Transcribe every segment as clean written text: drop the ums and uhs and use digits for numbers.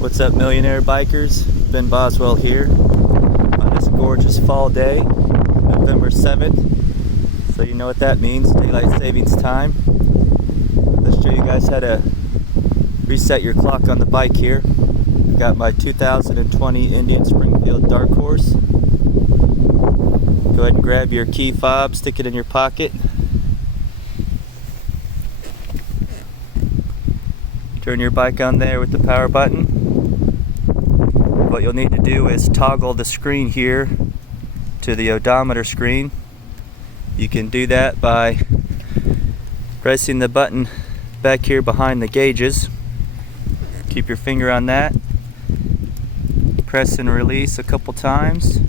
What's up, Millionaire bikers? Ben Boswell here on this gorgeous fall day, November 7th. So you know what that means, daylight savings time. Let's show you guys how to reset your clock on the bike here. I've got my 2020 Indian Springfield Dark Horse. Go ahead and grab your key fob, stick it in your pocket. Turn your bike on there with the power button. What you'll need to do is toggle the screen here to the odometer screen. You can do that by pressing the button back here behind the gauges. Keep your finger on that. Press and release a couple times.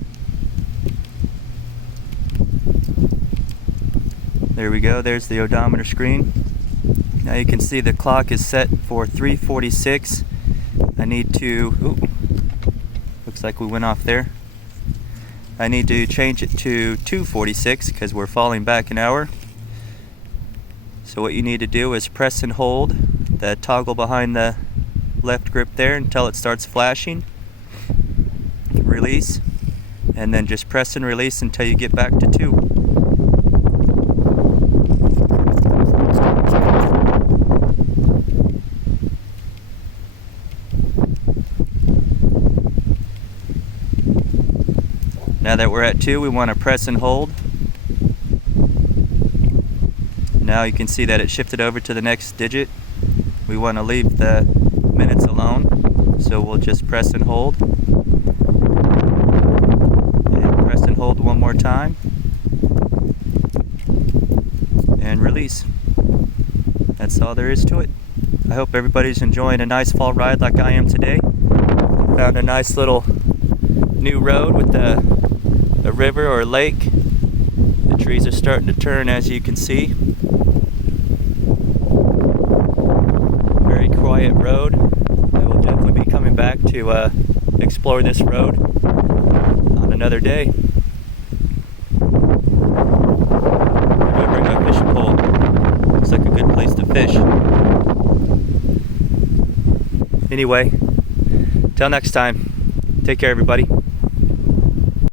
There we go, there's the odometer screen. Now you can see the clock is set for 3:46. I need to, looks like we went off there. I need to change it to 2:46 because we're falling back an hour. So what you need to do is press and hold the toggle behind the left grip there until it starts flashing. Release, and then just press and release until you get back to 2. Now that we're at 2, we want to press and hold. Now you can see that it shifted over to the next digit. We want to leave the minutes alone, so we'll just press and hold. And press and hold one more time. And release. That's all there is to it. I hope everybody's enjoying a nice fall ride like I am today. Found a nice little new road with a river or lake. The trees are starting to turn, as you can see. Very quiet road. I will definitely be coming back to explore this road on another day. Maybe I'll bring my fishing pole. Looks like a good place to fish. Anyway, till next time, take care everybody.